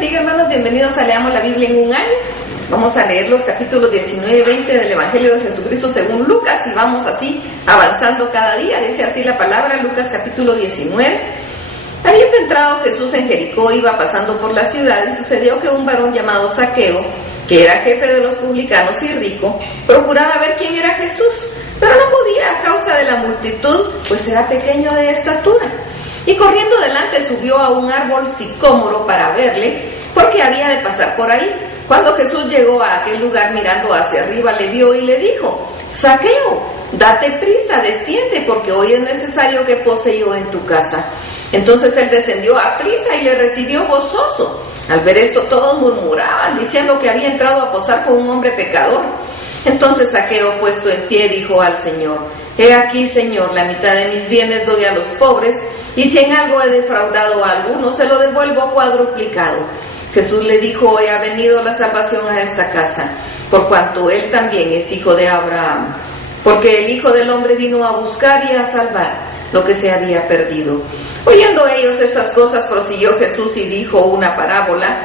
bendiga, hermanos, bienvenidos a Leamos la Biblia en un año. Vamos a leer los capítulos 19 y 20 del Evangelio de Jesucristo según Lucas y vamos así avanzando cada día. Dice así la palabra, Lucas capítulo 19. Habiendo entrado Jesús en Jericó, iba pasando por la ciudad y sucedió que un varón llamado Zaqueo, que era jefe de los publicanos y rico, procuraba ver quién era Jesús, pero no podía a causa de la multitud, pues era pequeño de estatura. Y corriendo delante subió a un árbol sicómoro para verle, porque había de pasar por ahí. Cuando Jesús llegó a aquel lugar mirando hacia arriba, le vio y le dijo: Zaqueo, date prisa, desciende, porque hoy es necesario que pose yo en tu casa. Entonces él descendió a prisa y le recibió gozoso. Al ver esto todos murmuraban, diciendo que había entrado a posar con un hombre pecador. Entonces Zaqueo, puesto en pie, dijo al Señor: He aquí, Señor, la mitad de mis bienes doy a los pobres, y si en algo he defraudado a alguno, se lo devuelvo cuadruplicado. Jesús le dijo: Hoy ha venido la salvación a esta casa, por cuanto él también es hijo de Abraham. Porque el Hijo del Hombre vino a buscar y a salvar lo que se había perdido. Oyendo ellos estas cosas, prosiguió Jesús y dijo una parábola,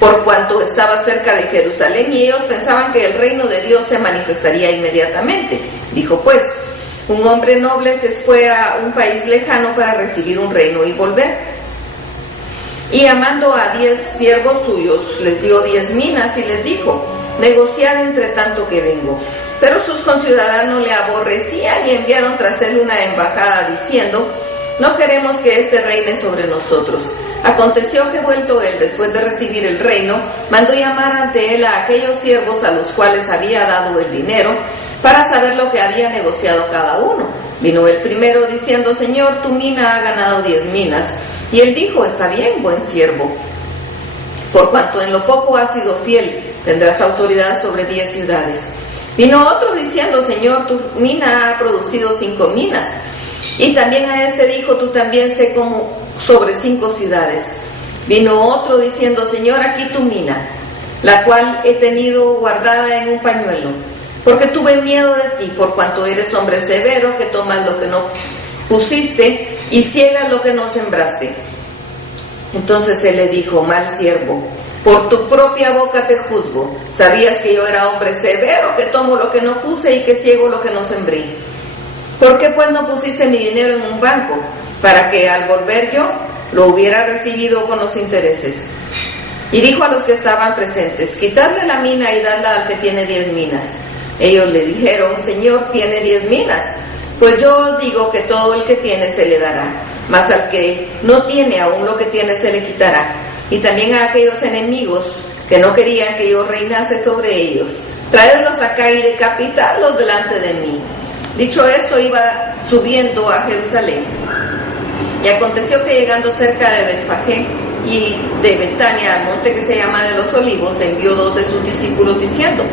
por cuanto estaba cerca de Jerusalén, y ellos pensaban que el reino de Dios se manifestaría inmediatamente. Dijo pues: un hombre noble se fue a un país lejano para recibir un reino y volver. Y llamando a 10 siervos suyos, les dio 10 minas y les dijo: negociad entre tanto que vengo. Pero sus conciudadanos le aborrecían y enviaron tras él una embajada diciendo: no queremos que este reine sobre nosotros. Aconteció que vuelto él, después de recibir el reino, mandó llamar ante él a aquellos siervos a los cuales había dado el dinero, para saber lo que había negociado cada uno. Vino el primero diciendo: Señor, tu mina ha ganado 10 minas. Y él dijo: está bien, buen siervo. Por cuanto en lo poco has sido fiel, tendrás autoridad sobre 10 ciudades. Vino otro diciendo: Señor, tu mina ha producido 5 minas. Y también a este dijo: tú también sé como sobre 5 ciudades. Vino otro diciendo: Señor, aquí tu mina, la cual he tenido guardada en un pañuelo, porque tuve miedo de ti, por cuanto eres hombre severo, que tomas lo que no pusiste y ciegas lo que no sembraste. Entonces él le dijo: mal siervo, por tu propia boca te juzgo. Sabías que yo era hombre severo, que tomo lo que no puse y que ciego lo que no sembré. ¿Por qué pues no pusiste mi dinero en un banco, para que al volver yo lo hubiera recibido con los intereses? Y dijo a los que estaban presentes: quitadle la mina y dadla al que tiene 10 minas. Ellos le dijeron: Señor, tiene 10 minas. Pues yo os digo que todo el que tiene se le dará, mas al que no tiene aún lo que tiene se le quitará. Y también a aquellos enemigos que no querían que yo reinase sobre ellos, traedlos acá y decapitadlos delante de mí. Dicho esto, iba subiendo a Jerusalén. Y aconteció que llegando cerca de Betfagé y de Betania, al monte que se llama de los Olivos, envió 2 de sus discípulos diciendo: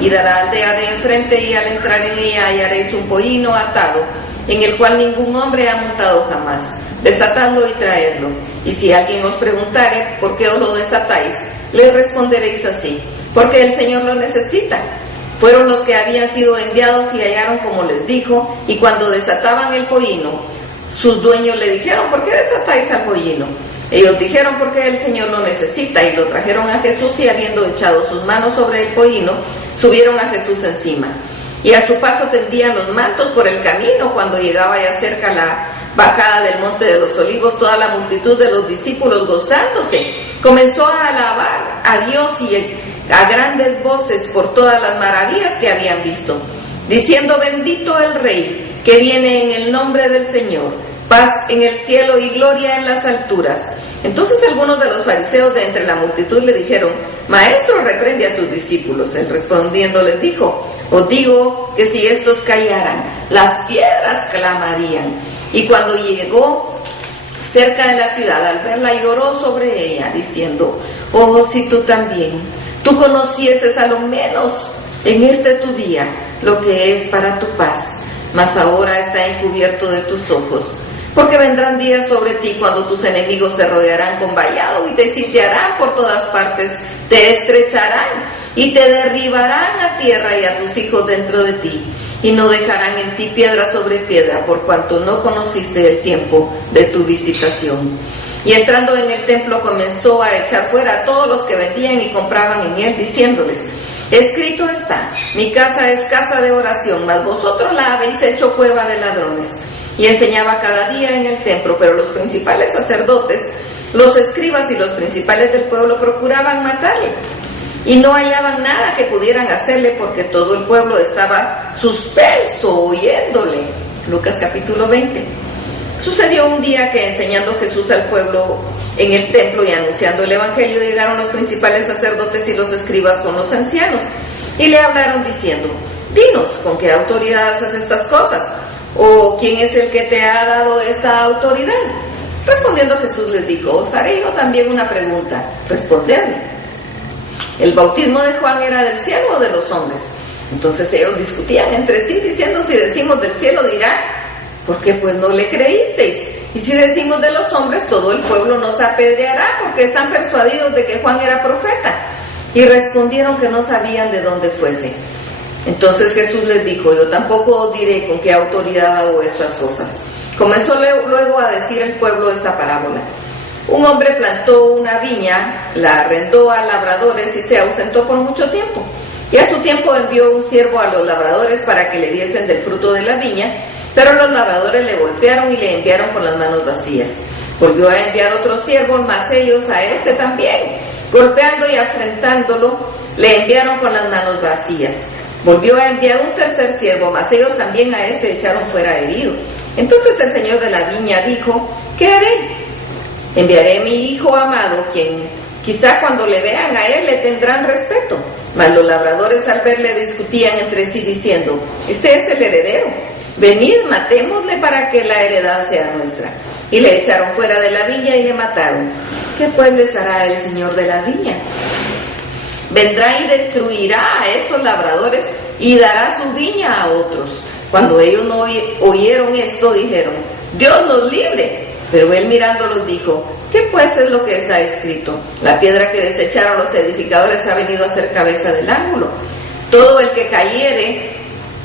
id a la aldea de enfrente, y al entrar en ella hallaréis un pollino atado, en el cual ningún hombre ha montado jamás. Desatadlo y traedlo. Y si alguien os preguntare por qué os lo desatáis, le responderéis así: porque el Señor lo necesita. Fueron los que habían sido enviados y hallaron como les dijo, y cuando desataban el pollino, sus dueños le dijeron: ¿por qué desatáis al pollino? Ellos dijeron: porque el Señor lo necesita, y lo trajeron a Jesús, y habiendo echado sus manos sobre el pollino, subieron a Jesús encima. Y a su paso tendían los mantos por el camino. Cuando llegaba ya cerca la bajada del monte de los Olivos, toda la multitud de los discípulos, gozándose, comenzó a alabar a Dios y a grandes voces por todas las maravillas que habían visto, diciendo: bendito el Rey que viene en el nombre del Señor, paz en el cielo y gloria en las alturas. Entonces algunos de los fariseos de entre la multitud le dijeron: Maestro, reprende a tus discípulos. Él respondiendo les dijo: os digo que si estos callaran, las piedras clamarían. Y cuando llegó cerca de la ciudad, al verla lloró sobre ella, diciendo: oh, si tú también, tú conocieses a lo menos en este tu día lo que es para tu paz, mas ahora está encubierto de tus ojos. Porque vendrán días sobre ti cuando tus enemigos te rodearán con vallado y te sitiarán por todas partes, te estrecharán y te derribarán a tierra y a tus hijos dentro de ti, y no dejarán en ti piedra sobre piedra, por cuanto no conociste el tiempo de tu visitación. Y entrando en el templo comenzó a echar fuera a todos los que vendían y compraban en él, diciéndoles: escrito está, mi casa es casa de oración, mas vosotros la habéis hecho cueva de ladrones. Y enseñaba cada día en el templo, pero los principales sacerdotes, los escribas y los principales del pueblo procuraban matarle. Y no hallaban nada que pudieran hacerle, porque todo el pueblo estaba suspenso oyéndole. Lucas capítulo 20. Sucedió un día que, enseñando Jesús al pueblo en el templo y anunciando el evangelio, llegaron los principales sacerdotes y los escribas con los ancianos, y le hablaron diciendo: dinos, ¿con qué autoridad haces estas cosas? ¿O quién es el que te ha dado esta autoridad? Respondiendo Jesús les dijo: os haré yo también una pregunta, respondedme. ¿El bautismo de Juan era del cielo o de los hombres? Entonces ellos discutían entre sí, diciendo: si decimos del cielo, dirá: ¿por qué pues no le creísteis? Y si decimos de los hombres, todo el pueblo nos apedreará, porque están persuadidos de que Juan era profeta. Y respondieron que no sabían de dónde fuese. Entonces Jesús les dijo: yo tampoco os diré con qué autoridad hago estas cosas. Comenzó luego a decir el pueblo esta parábola: un hombre plantó una viña, la arrendó a labradores y se ausentó por mucho tiempo. Y a su tiempo envió un siervo a los labradores para que le diesen del fruto de la viña, pero los labradores le golpearon y le enviaron con las manos vacías. Volvió a enviar otro siervo, mas ellos a este también, golpeando y afrentándolo, le enviaron con las manos vacías. Volvió a enviar un tercer siervo, mas ellos también a este echaron fuera herido. Entonces el señor de la viña dijo: ¿qué haré? Enviaré a mi hijo amado, quien quizá cuando le vean a él le tendrán respeto. Mas los labradores al verle discutían entre sí diciendo: este es el heredero, venid, matémosle para que la heredad sea nuestra. Y le echaron fuera de la viña y le mataron. ¿Qué pues les hará el señor de la viña? Vendrá y destruirá a estos labradores y dará su viña a otros. Cuando ellos no oyeron esto, dijeron: Dios nos libre. Pero él mirándolos dijo: ¿qué pues es lo que está escrito? La piedra que desecharon los edificadores ha venido a ser cabeza del ángulo. Todo el que cayere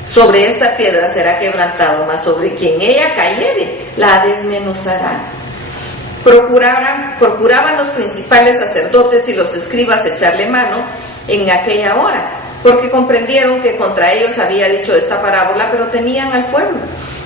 sobre esta piedra será quebrantado, mas sobre quien ella cayere la desmenuzará. Procuraban los principales sacerdotes y los escribas echarle mano en aquella hora, porque comprendieron que contra ellos había dicho esta parábola, pero temían al pueblo.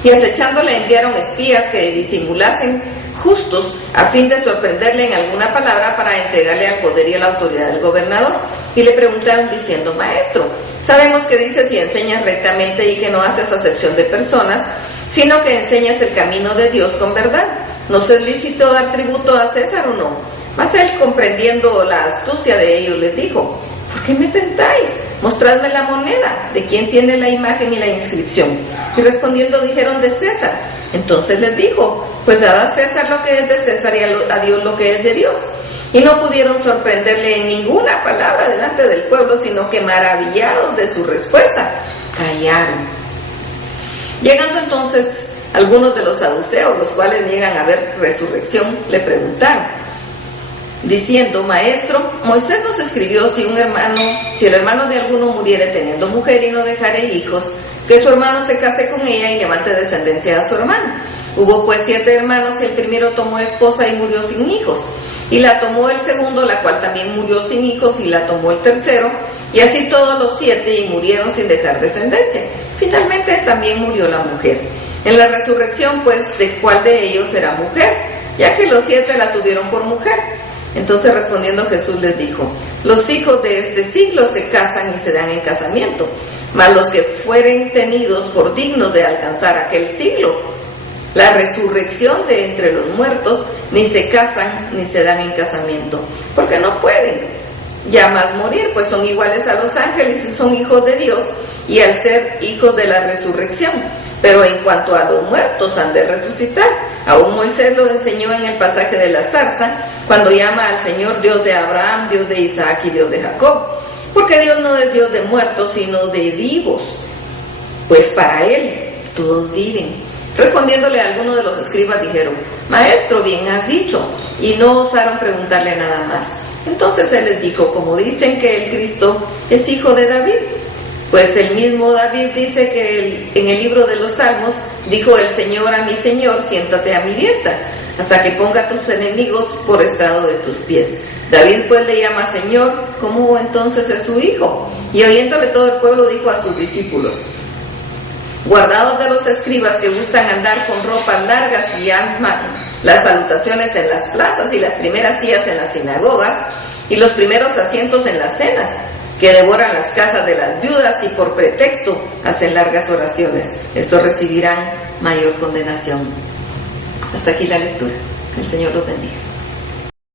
Y acechándole enviaron espías que disimulasen justos a fin de sorprenderle en alguna palabra para entregarle al poder y a la autoridad del gobernador. Y le preguntaron diciendo: Maestro, sabemos que dices y enseñas rectamente y que no haces acepción de personas, sino que enseñas el camino de Dios con verdad. ¿Nos es lícito dar tributo a César o no? Mas él, comprendiendo la astucia de ellos, les dijo: ¿por qué me tentáis? Mostradme la moneda, de quién tiene la imagen y la inscripción. Y respondiendo dijeron: de César. Entonces les dijo: pues dad a César lo que es de César y a Dios lo que es de Dios. Y no pudieron sorprenderle en ninguna palabra delante del pueblo, sino que maravillados de su respuesta, callaron. Llegando entonces algunos de los saduceos, los cuales niegan haber resurrección, le preguntaron, diciendo: Maestro, Moisés nos escribió si el hermano de alguno muriere teniendo mujer y no dejare hijos, que su hermano se case con ella y levante descendencia a su hermano. Hubo pues 7 hermanos, y el primero tomó esposa y murió sin hijos, y la tomó el segundo, la cual también murió sin hijos, y la tomó el tercero, y así todos los 7, y murieron sin dejar descendencia. Finalmente también murió la mujer. En la resurrección, pues, ¿de cuál de ellos será mujer? Ya que los 7 la tuvieron por mujer. Entonces respondiendo Jesús les dijo: los hijos de este siglo se casan y se dan en casamiento, mas los que fueren tenidos por dignos de alcanzar aquel siglo, la resurrección de entre los muertos, ni se casan ni se dan en casamiento, porque no pueden ya más morir, pues son iguales a los ángeles y son hijos de Dios, y al ser hijos de la resurrección. Pero en cuanto a los muertos, han de resucitar. Aún Moisés lo enseñó en el pasaje de la zarza, cuando llama al Señor Dios de Abraham, Dios de Isaac y Dios de Jacob. Porque Dios no es Dios de muertos, sino de vivos, pues para Él todos viven. Respondiéndole a algunos de los escribas dijeron: Maestro, bien has dicho, y no osaron preguntarle nada más. Entonces Él les dijo: como dicen que el Cristo es hijo de David, pues el mismo David dice que en el libro de los Salmos dijo el Señor a mi Señor: siéntate a mi diestra, hasta que ponga a tus enemigos por estrado de tus pies. David pues le llama Señor, ¿cómo entonces es su hijo? Y oyéndole todo el pueblo dijo a sus discípulos: guardaos de los escribas que gustan andar con ropas largas y aman las salutaciones en las plazas y las primeras sillas en las sinagogas y los primeros asientos en las cenas, que devoran las casas de las viudas y por pretexto hacen largas oraciones. Estos recibirán mayor condenación. Hasta aquí la lectura. Que el Señor los bendiga.